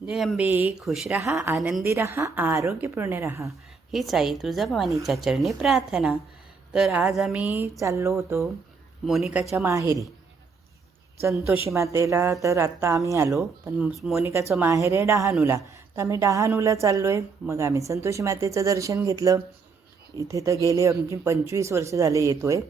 जय अंबे. खुश रहा, आनंदी रहा, आरोग्यपूर्ण रहा, हीच आई तुळजाभवानीच्या चरणी प्रार्थना. तर आज आम्ही चाललो होतो मोनिकाच्या माहेरी संतोषी मातेला. तर आत्ता आम्ही आलो, पण मोनिकाचं माहेर आहे डहाणूला. तर आम्ही डहाणूला चाललो आहे. मग आम्ही संतोषी मातेचं दर्शन घेतलं. इथे तर गेले आमची 25 वर्ष झाले येतो आहे.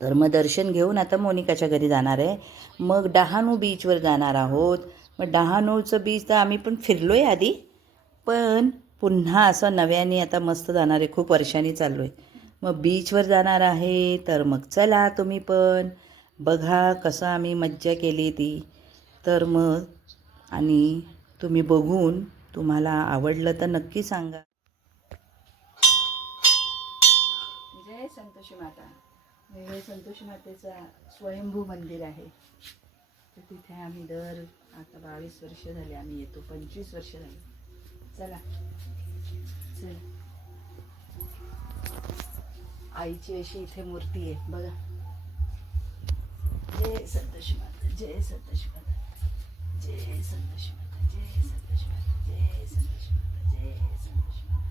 तर मग दर्शन घेऊन आता मोनिकाच्या घरी जाणार आहे. मग डहाणू बीचवर जाणार आहोत. मग डहाणूचं बीच तर आम्ही पण फिरलो आहे आधी, पण पुन्हा असं नव्याने आता मस्त जाणार आहे. खूप वर्षांनी चाललो आहे. मग बीचवर जाणार आहे. तर मग चला तुम्ही पण बघा कसं आम्ही मज्जा केली ती. तर मग आणि तुम्ही बघून तुम्हाला आवडलं तर नक्की सांगा. जय संतोषी माता. हे संतोषी मातेचा स्वयंभू मंदिर आहे. तर तिथे आम्ही आता 22 वर्ष झाले आम्ही येतो, 25 वर्ष झाली. चला चल. आईची अशी इथे मूर्ती आहे बघा. जय संतोषी माता, जय संतोषी माता, जय संतोषी माता, जय संतोषी माता, जय संतोषी माता, जय संतोषी माता,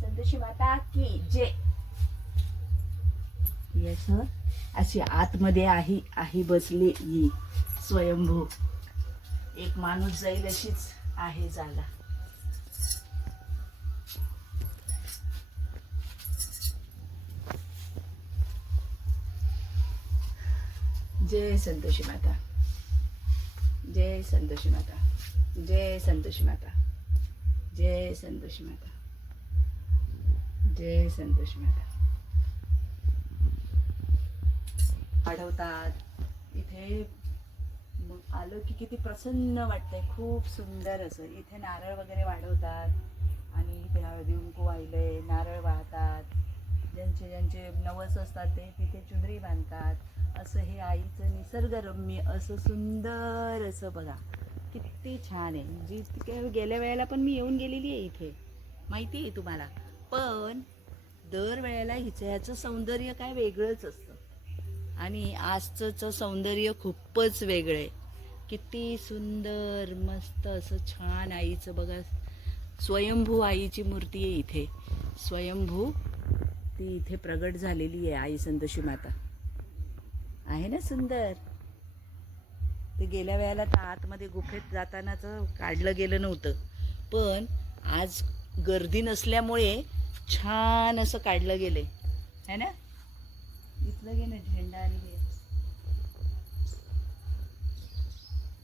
संतोषी माता की जय. यस, अशी आतमध्ये आहे बसली ही स्वयंभू. एक माणूस जाईल अशीच आहे जागा. जय संतोषी माता, जय संतोषी माता, जय संतोषी माता, जय संतोषी माता, जय संतोषी माता. वाढवतात इथे. मग आलो की किती प्रसन्न वाटतंय. खूप सुंदर असं इथे नारळ वगैरे वाढवतात आणि इथे हळदी कुंकू वाहिलंय, नारळ वाहतात. ज्यांचे ज्यांचे नवस असतात ते तिथे चुनरी बांधतात. असं हे आईचं निसर्गरम्य असं सुंदर असं बघा किती छान आहे. जी गेल्या वेळेला पण मी येऊन गेलेली आहे इथे, माहिती आहे तुम्हाला. पण दरवेळेला ह्याचं सौंदर्य काय वेगळंच असतं आणि आजचं सौंदर्य खूपच वेगळं आहे. किती सुंदर मस्त असं छान आईचं बघा. स्वयंभू आईची मूर्ती आहे इथे. स्वयंभू ती इथे प्रगट झालेली आहे आई संतोषी माता. आहे ना सुंदर. ते गेल्या वेळेला तर आतमध्ये गुफेत जातानाच काढलं गेलं नव्हतं, पण आज गर्दी नसल्यामुळे छान असं काढलं गेलंय है ना. इथलं गे ना झेंडा आणि हे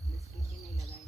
बिस्किट नाही लगाय.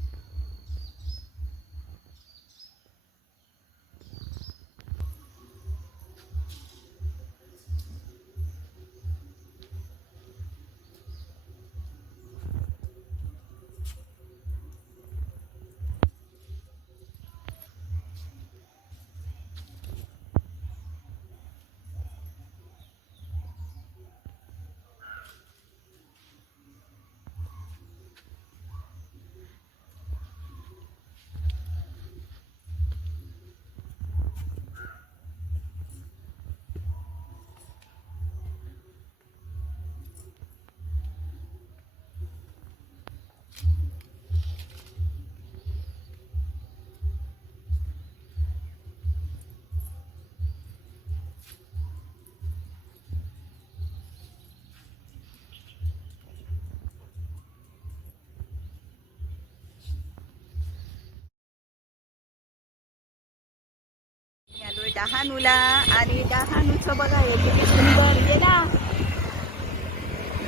आलोय डहाणूला आणि डहाणूचं बघा हे किती सुंदर आहे ना.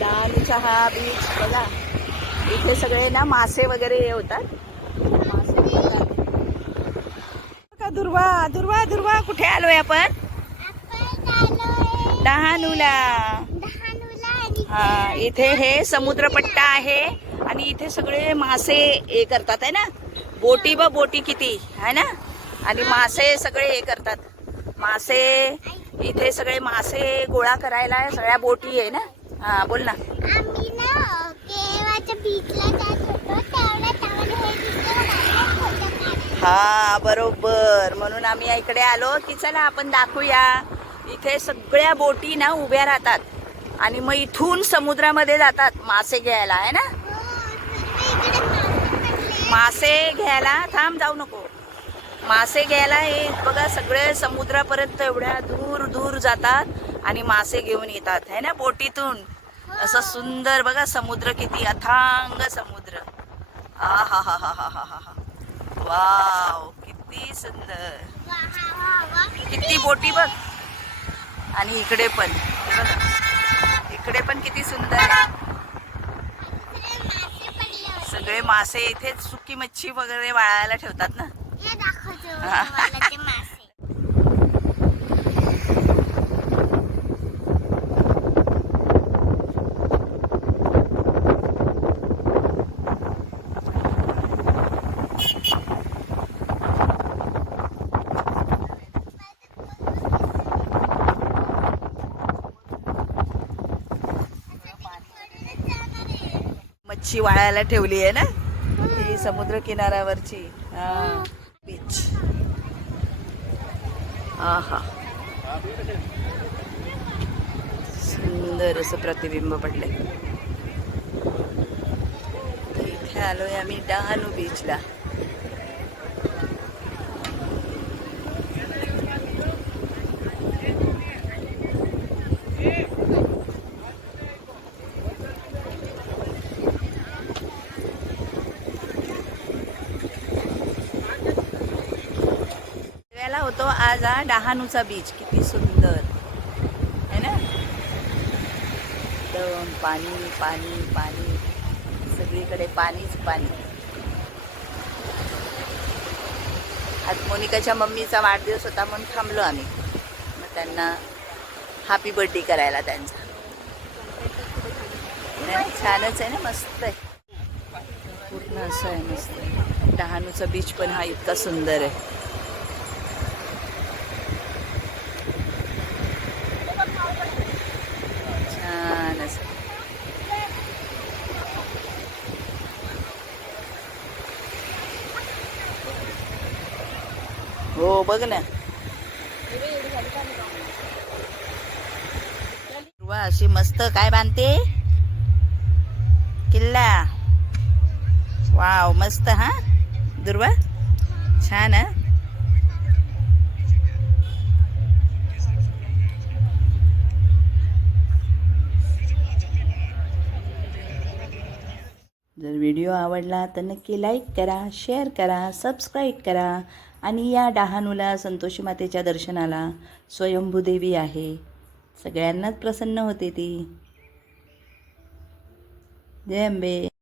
डहाणूचा हा बीच बघा. इथे सगळे ना मासे वगैरे हे होतात. मासे का दुर्वा दुर्वा दुर्वा कुठे आलोय आपण? डहाणूला. हा, इथे हे समुद्रपट्टा आहे आणि इथे सगळे मासे हे करतात आहे ना. बोटी बोटी किती आहे ना. आणि मासे सगळे हे करतात. मासे इथे सगळे मासे गोळा करायला सगळ्या बोटी आहे ना. हा बोल ना. आम्ही ना केवाच्या बीचला जात होतो हा बरोबर. म्हणून आम्ही इकडे आलो की चला आपण दाखवूया. इथे सगळ्या बोटी ना उभ्या राहतात आणि मग इथून समुद्रामध्ये जातात मासे घ्यायला आहे ना. मासे घ्यायला थांब, जाऊ नको. मासे घ्यायला हे बघा सगळे समुद्रापर्यंत एवढ्या दूर दूर जातात आणि मासे घेऊन येतात है ना बोटीतून. असं सुंदर बघा समुद्र, किती अथांग समुद्र. आ हा हा हा हा हा हा. वाव किती सुंदर, वा, हा, वा, वा. किती बोटी बघ. आणि इकडे पण हे बघा, इकडे पण किती सुंदर आहे. इकडे मासे पडले होते. सगळे मासे इथे सुकी मच्छी वगैरे वाळायला ठेवतात ना. हे दाखवते मला ते मासे. मच्छी वाळायला ठेवली आहे ना ही समुद्र किनाऱ्यावरची. बीच. आहा, सुंदर असं प्रतिबिंब पडलंय. तर इथे आलोय आम्ही डहाणू बीचला. होतो आज हा डहाणूचा बीच, किती सुंदर है ना. एकदम पाणी पाणी पाणी, सगळीकडे पाणीच पाणी. आज मोनिकाच्या मम्मीचा वाढदिवस होता म्हणून थांबलो आम्ही, मग त्यांना हॅपी बर्थडे करायला त्यांचा. छानच आहे ना, मस्त आहे पूर्ण असं आहे, मस्त आहे. डहाणूचा बीच पण हा इतका सुंदर आहे. हो बघ ना, अशी मस्त काय बांधते किल्ला. वाव मस्त. हा दुर्वा छान. जर व्हिडिओ आवडला तर नक्की लाईक करा, शेअर करा, सबस्क्राईब करा. आणि या डहाणूला संतोषी मातेच्या दर्शनाला स्वयंभूदेवी आहे, सगळ्यांनाच प्रसन्न होते ती. जय अंबे.